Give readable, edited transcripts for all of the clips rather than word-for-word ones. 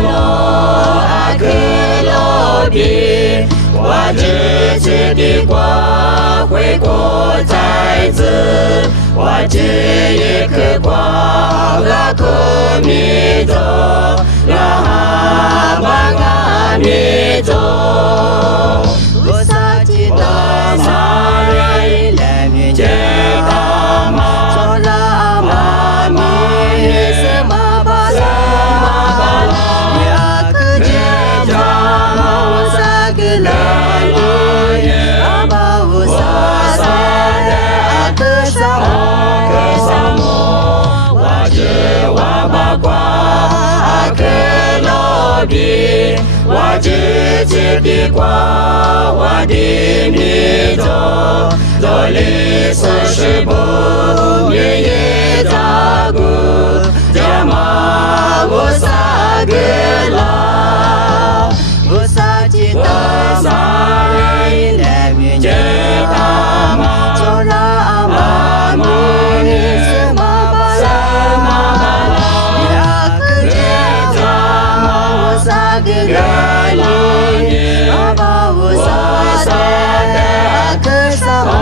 罗阿克罗比，我支持的光辉国在此，我这一颗光拉克米走，拉哈巴嘎米走，我萨吉达玛来来米杰达玛，索拉玛米斯玛巴拉玛雅克杰达玛乌萨格拉里阿巴乌萨萨达阿克萨摩瓦杰瓦巴瓜阿克罗比，我支持的光我的米走，走里40步夜夜扎古加玛乌萨格拉乌萨吉达玛来来米杰达玛索拉玛米斯玛巴拉雅克杰达玛乌萨格拉里阿巴乌萨达阿克萨摩。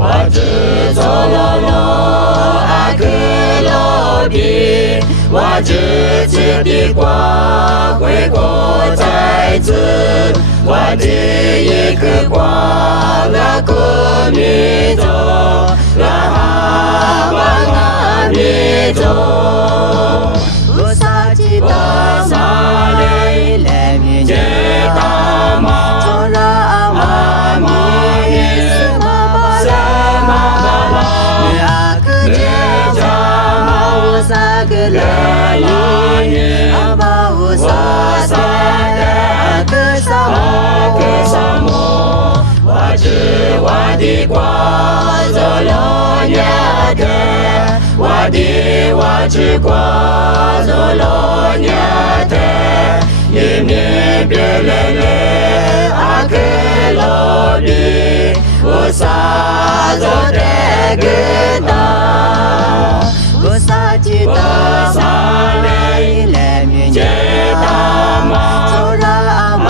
我只走罗阿克罗比，我支持的光辉国在此，我这一颗光拉克米走，拉哈巴嘎米走，乌萨吉达玛来来米杰达玛索拉玛米斯玛巴拉雅克杰达玛乌萨格拉里阿巴乌萨萨达阿克萨摩，我知我的光走罗亚特，我知光走罗亚特，一面别勒阿克罗比，乌萨走得格达，乌萨吉达玛来来米杰达玛索拉玛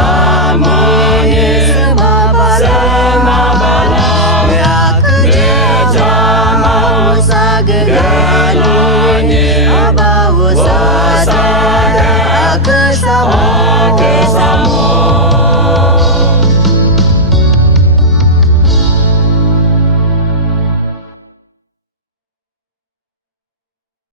米斯玛巴拉雅克杰达玛乌萨格拉里阿巴乌萨达阿克萨摩。